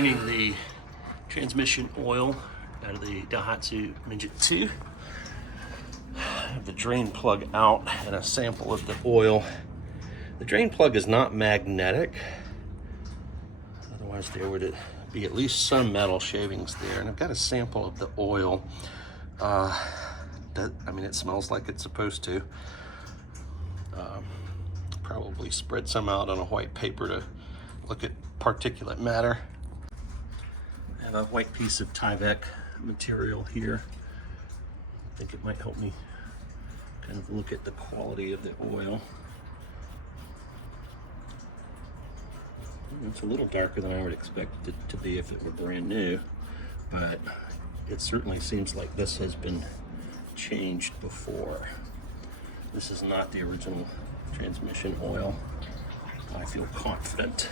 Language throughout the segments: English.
draining the transmission oil out of the Daihatsu Midget II. I have the drain plug out and a sample of the oil. The drain plug is not magnetic, otherwise there would be at least some metal shavings there. And I've got a sample of the oil. It smells like it's supposed to. Probably spread some out on a white paper to look at particulate matter. I have a white piece of Tyvek material here. I think it might help me kind of look at the quality of the oil. It's a little darker than I would expect it to be if it were brand new, but it certainly seems like this has been changed before. This is not the original transmission oil. I feel confident.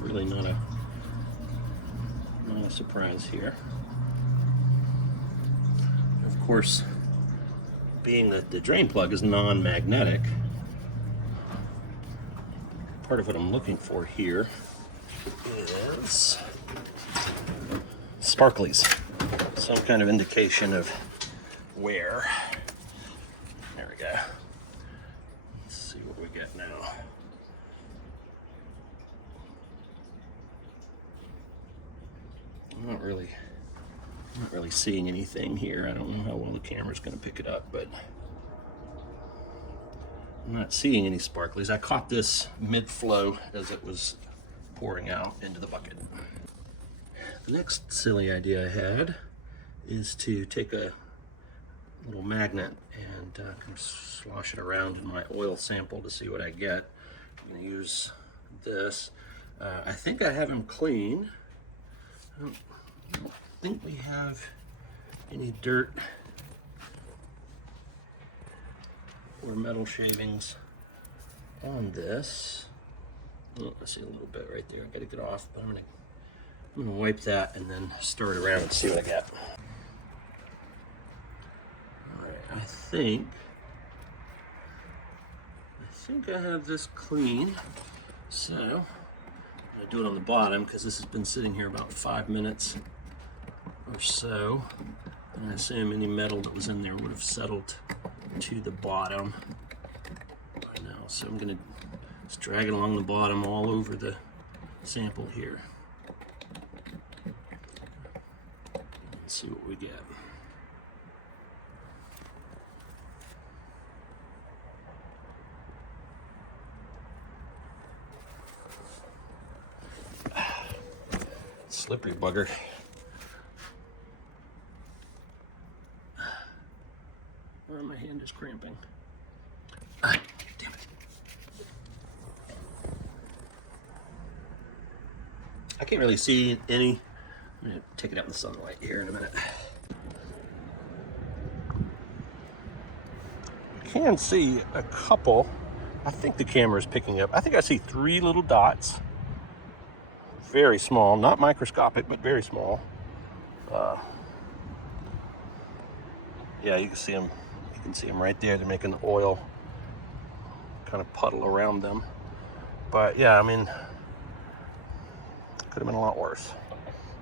Really not a surprise here. Of course, being that the drain plug is non-magnetic, part of what I'm looking for here is sparklies, some kind of indication of wear. There we go. Let's see what we get now. I'm not really seeing anything here. I don't know how well the camera's going to pick it up, but I'm not seeing any sparklies. I caught this mid-flow as it was pouring out into the bucket. The next silly idea I had is to take a little magnet and kind of slosh it around in my oil sample to see what I get. I'm going to use this. I think I have them clean. I don't think we have any dirt or metal shavings on this. Oh, I see a little bit right there. I gotta get off, but I'm gonna wipe that and then stir it around and see what I get. All right, I think I have this clean. So I'm gonna do it on the bottom because this has been sitting here about 5 minutes or so. And I assume any metal that was in there would have settled to the bottom by now. So I'm gonna just drag it along the bottom all over the sample here. Let's see what we get. Slippery bugger. Oh, my hand is cramping. Damn it. I can't really see any. I'm gonna take it out in the sunlight here in a minute. I can see a couple. I think the camera is picking up. I think I see 3 little dots. Very small, not microscopic, but very small. Yeah, you can see them. You can see them right there. They're making the oil kind of puddle around them. But yeah, I mean, could have been a lot worse.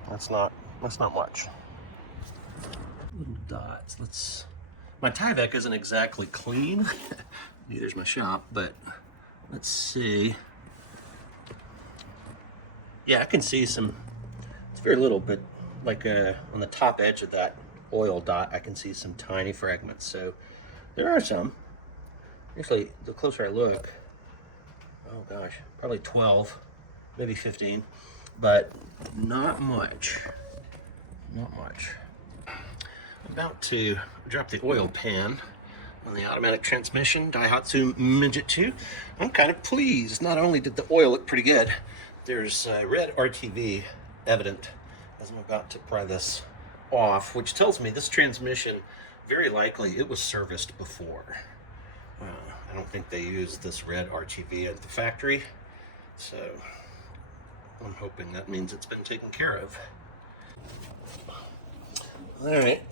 That's not much. Little dots. My Tyvek isn't exactly clean. Neither's my shop, but let's see. Yeah, I can see some. It's very little, but like on the top edge of that oil dot, I can see some tiny fragments. So there are some. Actually, the closer I look, oh gosh, probably 12, maybe 15, but not much. Not much. I'm about to drop the oil pan on the automatic transmission Daihatsu Midget II. I'm kind of pleased. Not only did the oil look pretty good, there's red RTV evident as I'm about to pry this off, which tells me this transmission, very likely it was serviced before. I don't think they used this red RTV at the factory, so I'm hoping that means it's been taken care of. All right,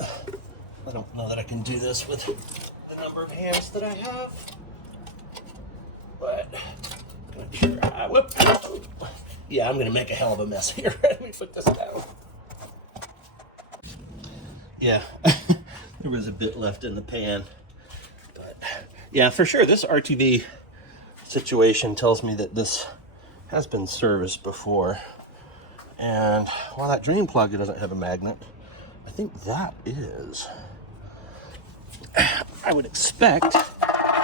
I don't know that I can do this with the number of hands that I have, but Not sure. Whoop. Yeah, I'm gonna make a hell of a mess here. Let me put this down. Yeah, there was a bit left in the pan. But yeah, for sure, this RTV situation tells me that this has been serviced before. And while that drain plug doesn't have a magnet, I think that is. I would expect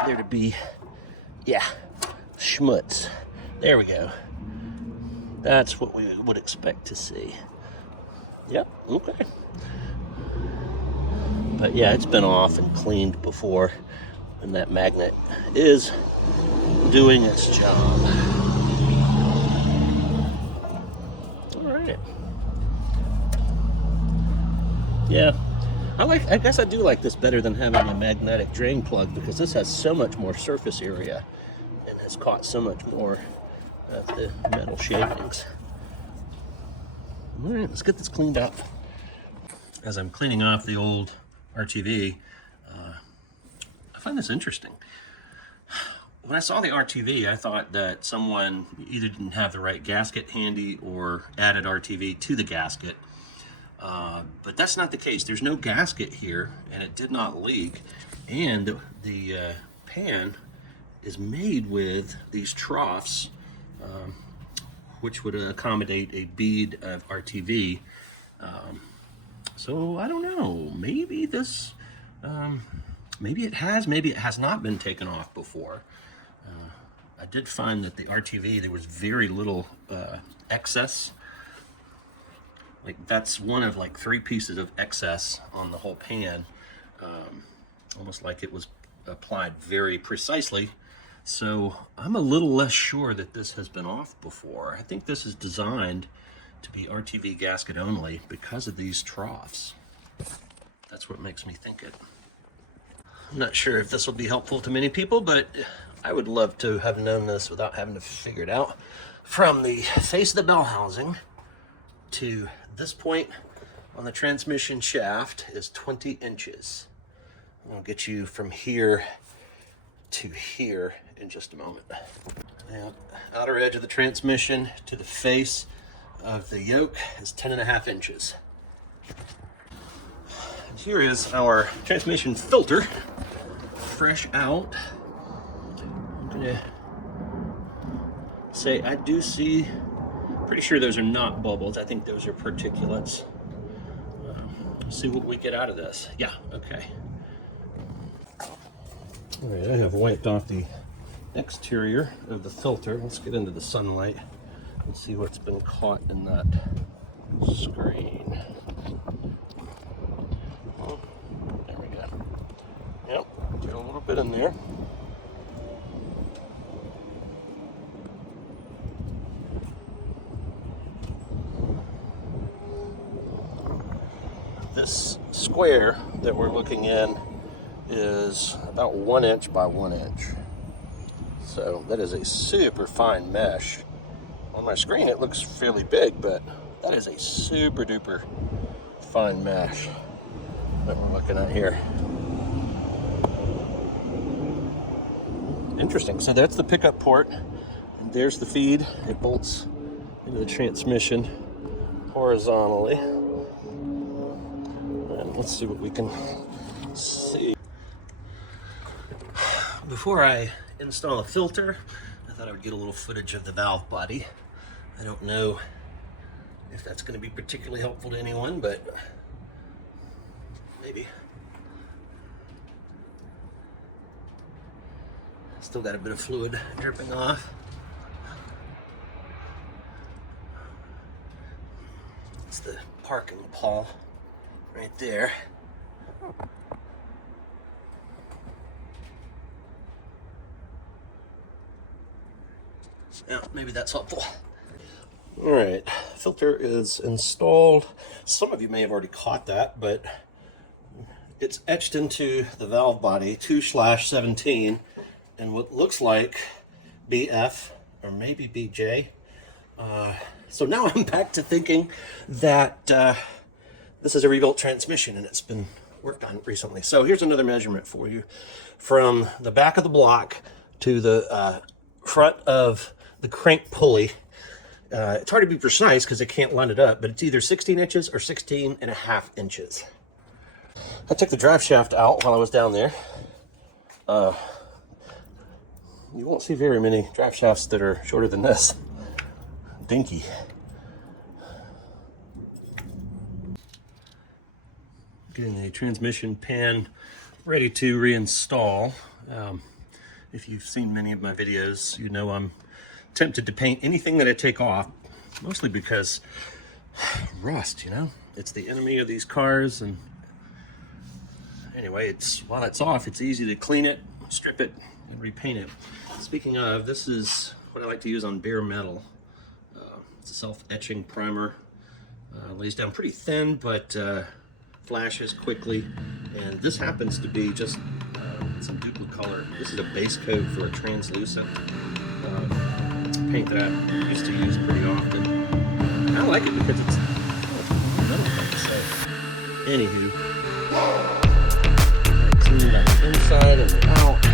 there to be, yeah, schmutz. There we go. That's what we would expect to see. Yep, okay. But yeah, it's been off and cleaned before, and that magnet is doing its job. All right. Yeah, I guess I do like this better than having a magnetic drain plug, because this has so much more surface area and has caught so much more of the metal shavings. All right, let's get this cleaned up. As I'm cleaning off the old RTV, I find this interesting. When I saw the RTV, I thought that someone either didn't have the right gasket handy or added RTV to the gasket. But that's not the case. There's no gasket here, and it did not leak. And the pan is made with these troughs, which would accommodate a bead of RTV. So I don't know. Maybe this, maybe it has not been taken off before. I did find that the RTV, there was very little excess. Like, that's one of like 3 pieces of excess on the whole pan, almost like it was applied very precisely. So I'm a little less sure that this has been off before. I think this is designed to be RTV gasket only because of these troughs. That's what makes me think it. I'm not sure if this will be helpful to many people, but I would love to have known this without having to figure it out. From the face of the bell housing to this point on the transmission shaft is 20 inches. I'll get you from here to here in just a moment. Now, outer edge of the transmission to the face of the yoke is 10.5 inches. And here is our transmission filter, fresh out. I'm gonna say I do see, pretty sure those are not bubbles. I think those are particulates. See what we get out of this. Yeah, okay. All right, I have wiped off the exterior of the filter. Let's get into the sunlight and see what's been caught in that screen. Oh, there we go. Yep, get a little bit in there. This square that we're looking in is about 1 inch by 1 inch. So that is a super fine mesh. On my screen it looks fairly big, but that is a super duper fine mesh that we're looking at here. Interesting. So that's the pickup port, and there's the feed. It bolts into the transmission horizontally. And let's see what we can see. Before I install a filter, I thought I would get a little footage of the valve body. I don't know if that's going to be particularly helpful to anyone, but maybe. Still got a bit of fluid dripping off. It's the parking pawl right there. Yeah, maybe that's helpful. All right, filter is installed. Some of you may have already caught that, but it's etched into the valve body 2/17 and what looks like BF or maybe BJ. So now I'm back to thinking that this is a rebuilt transmission and it's been worked on recently. So here's another measurement for you. From the back of the block to the front of the crank pulley. It's hard to be precise because I can't line it up, but it's either 16 inches or 16.5 inches. I took the drive shaft out while I was down there. You won't see very many drive shafts that are shorter than this. Dinky. Getting the transmission pan ready to reinstall. If you've seen many of my videos, you know I'm tempted to paint anything that I take off, mostly because rust, you know? It's the enemy of these cars, and anyway, while it's off, it's easy to clean it, strip it, and repaint it. Speaking of, this is what I like to use on bare metal. It's a self-etching primer. Lays down pretty thin, but flashes quickly. And this happens to be just some Dupli-Color. This is a base coat for a translucent paint that I used to use pretty often. I like it because it's metal paint. So, anywho, clean it on the inside and out.